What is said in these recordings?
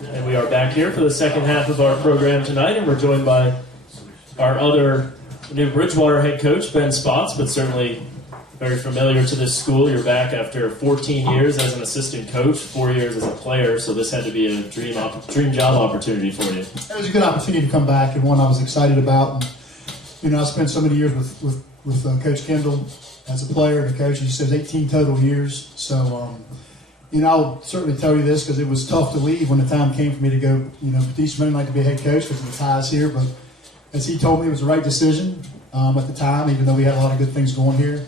And we are back here for the second half of our program tonight, and we're joined by our other new Bridgewater head coach, Ben Spots, but certainly very familiar to this school. You're back after 14 years as an assistant coach, 4 years as a player, so this had to be a dream job opportunity for you. It was a good opportunity to come back, and one I was excited about. And, I spent so many years with Coach Kendall as a player and a coach. He says 18 total years. So, I'll certainly tell you this because it was tough to leave when the time came for me to go, teach men like to be a head coach because of the ties here. But as he told me, it was the right decision at the time, even though we had a lot of good things going here.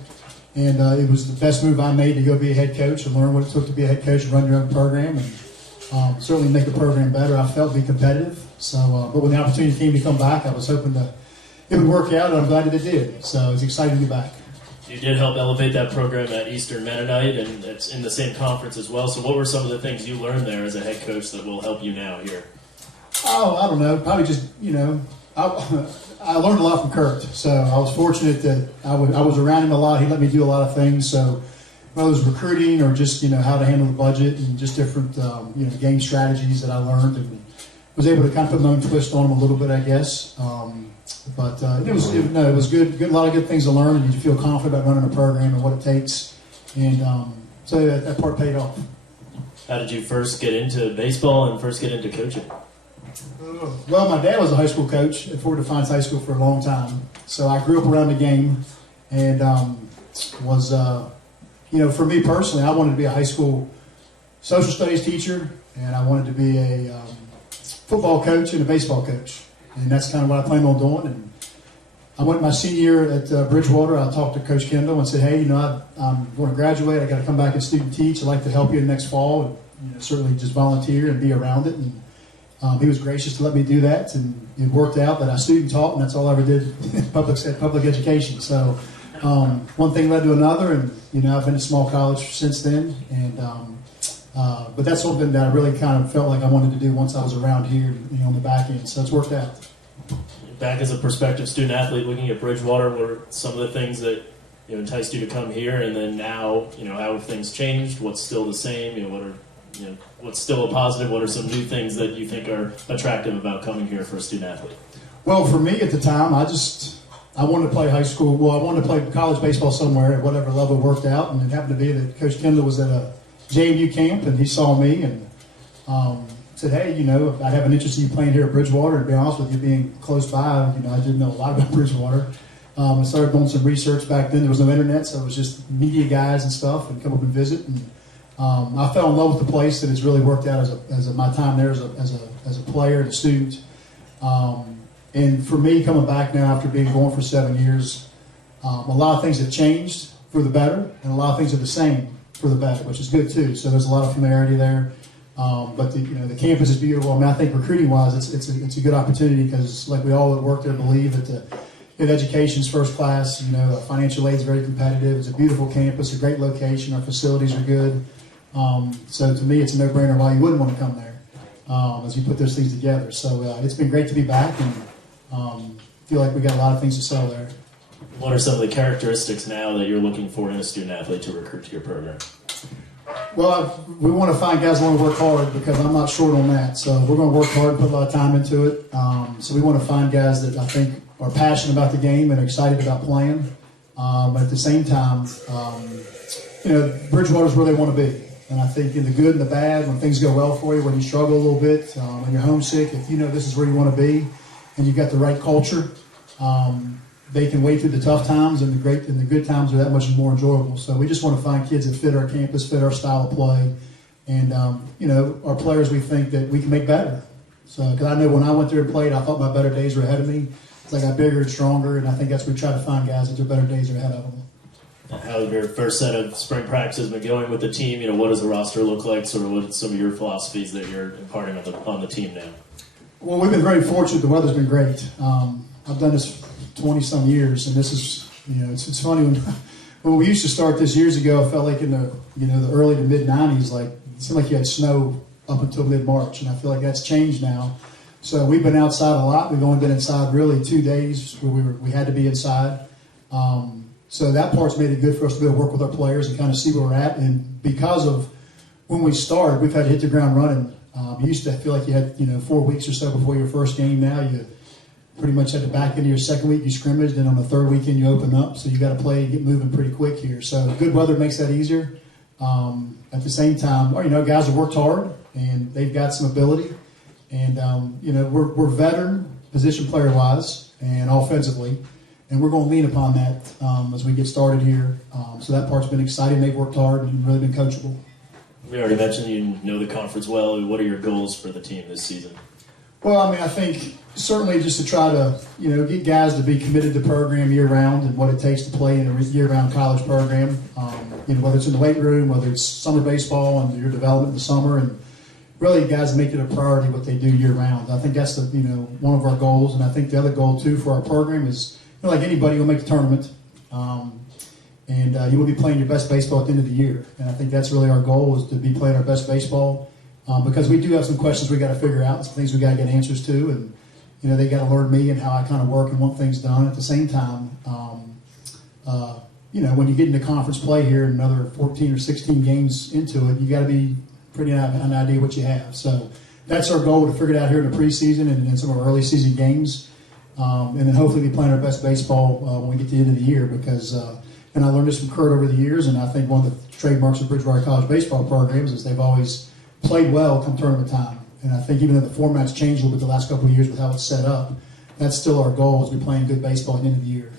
And it was the best move I made to go be a head coach and learn what it took to be a head coach and run your own program and certainly make the program better. I felt be competitive. So, but when the opportunity came to come back, I was hoping that it would work out, and I'm glad that it did. So it's exciting to be back. You did help elevate that program at Eastern Mennonite, and it's in the same conference as well. So what were some of the things you learned there as a head coach that will help you now here? Oh, I don't know. Probably just, I learned a lot from Kurt. So I was fortunate that I was around him a lot. He let me do a lot of things. So whether it was recruiting or just, how to handle the budget and just different, game strategies that I learned and was able to kind of put my own twist on them a little bit, I guess. But it was good. A lot of good things to learn, and you feel confident about running a program and what it takes. And so that part paid off. How did you first get into baseball and first get into coaching? Well, my dad was a high school coach at Fort Defiance High School for a long time. So I grew up around the game and was, for me personally, I wanted to be a high school social studies teacher, and I wanted to be a football coach and a baseball coach. And that's kind of what I planned on doing. And I went my senior year at Bridgewater. I talked to Coach Kendall and said, hey, I'm going to graduate. I got to come back and student teach. I'd like to help you next fall. And, certainly just volunteer and be around it. And he was gracious to let me do that. And it worked out that I student taught, and that's all I ever did in public education. So one thing led to another. And, I've been to small college since then. And but that's something that I really kind of felt like I wanted to do once I was around here, on the back end. So it's worked out. Back as a prospective student athlete looking at Bridgewater, what are some of the things that enticed you to come here? And then now, how have things changed? What's still the same? What's still a positive? What are some new things that you think are attractive about coming here for a student athlete? Well, for me at the time, I wanted to play high school. Well, I wanted to play college baseball somewhere at whatever level worked out. And it happened to be that Coach Kendall was at a JMU camp, and he saw me and said, hey, I'd have an interest in you playing here at Bridgewater. And to be honest with you, being close by, I didn't know a lot about Bridgewater. I started doing some research back then. There was no internet, so it was just media guys and stuff, and come up and visit. And I fell in love with the place, and it's really worked out as my time there as a player and a student. And for me, coming back now after being gone for 7 years, a lot of things have changed for the better, and a lot of things are the same for the better, which is good too. So there's a lot of familiarity there. But the campus is beautiful. I think recruiting-wise, it's a good opportunity because, like we all that work there believe that education's first class. Financial aid is very competitive. It's a beautiful campus, a great location. Our facilities are good. So to me, it's a no-brainer why you wouldn't want to come there as you put those things together. So it's been great to be back, and feel like we got a lot of things to sell there. What are some of the characteristics now that you're looking for in a student athlete to recruit to your program? Well, we want to find guys who want to work hard because I'm not short on that. So we're going to work hard and put a lot of time into it. So we want to find guys that I think are passionate about the game and excited about playing. But at the same time, Bridgewater's where they want to be. And I think in the good and the bad, when things go well for you, when you struggle a little bit, when you're homesick, if this is where you want to be and you've got the right culture, they can wait through the tough times, and the good times are that much more enjoyable. So we just want to find kids that fit our campus, fit our style of play, and our players we think that we can make better. So because I know when I went there and played, I thought my better days were ahead of me. As I got bigger and stronger, and I think that's what we try to find guys that their better days are ahead of them. How have your first set of spring practices been going with the team? What does the roster look like? Sort of what are some of your philosophies that you're imparting on the team now? Well, we've been very fortunate. The weather's been great. I've done this 20-some years, and this is, it's funny when we used to start this years ago. I felt like in the early to mid '90s, like it seemed like you had snow up until mid-March, and I feel like that's changed now. So we've been outside a lot. We've only been inside really 2 days where we had to be inside. So that part's made it good for us to be able to work with our players and kind of see where we're at. And because of when we started, we've had to hit the ground running You used to feel like you had 4 weeks or so before your first game. Now you pretty much at the back end of your second week you scrimmaged, and on the third weekend you open up. So you got to play, get moving pretty quick here. So good weather makes that easier. At the same time, guys have worked hard and they've got some ability, and we're veteran position player wise and offensively, and we're going to lean upon that as we get started here. So that part's been exciting. They've worked hard and really been coachable. We already mentioned you know the conference well. What are your goals for the team this season? Well, I think certainly just to try to, get guys to be committed to the program year-round and what it takes to play in a year-round college program, whether it's in the weight room, whether it's summer baseball and your development in the summer, and really guys make it a priority what they do year-round. I think that's one of our goals, and I think the other goal, too, for our program is, like anybody, you'll make the tournament, and you will be playing your best baseball at the end of the year. And I think that's really our goal, is to be playing our best baseball. Because we do have some questions we got to figure out, some things we got to get answers to, and they got to learn me and how I kind of work and want things done. At the same time, when you get into conference play here, another 14 or 16 games into it, you got to be pretty an idea what you have. So that's our goal, to figure it out here in the preseason and in some of our early season games, and then hopefully be playing our best baseball when we get to the end of the year. Because and I learned this from Kurt over the years, and I think one of the trademarks of Bridgewater College baseball programs is they've always played well come tournament time. And I think even though the format's changed a little bit the last couple of years with how it's set up, that's still our goal, is to be playing good baseball at the end of the year.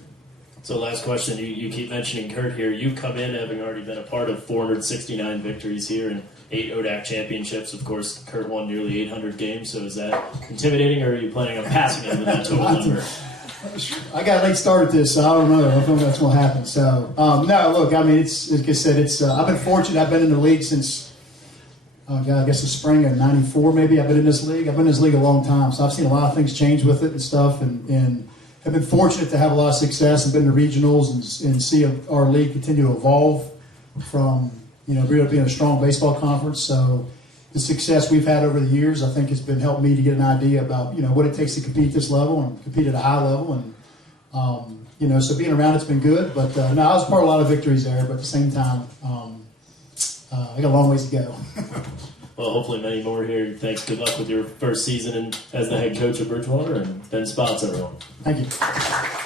So last question, you keep mentioning Kurt here. You come in having already been a part of 469 victories here and 8 ODAC championships. Of course, Kurt won nearly 800 games, so is that intimidating, or are you planning on passing him with that total number? I got a late start at this, so I don't know. I don't know if that's going to happen. So, no, look, it's, like I said, I've been fortunate. I've been in the league since, I guess the spring of '94 maybe. I've been in this league. I've been in this league a long time, so I've seen a lot of things change with it and stuff, and have been fortunate to have a lot of success and been to regionals and see our league continue to evolve from really being a strong baseball conference. So the success we've had over the years, I think, has been helped me to get an idea about what it takes to compete at this level and compete at a high level, and so being around it's been good. But no, I was part of a lot of victories there, but at the same time, I got a long ways to go. Well, hopefully many more here. Thanks. Good luck with your first season as the head coach of Bridgewater, and Ben Spots, everyone. Thank you.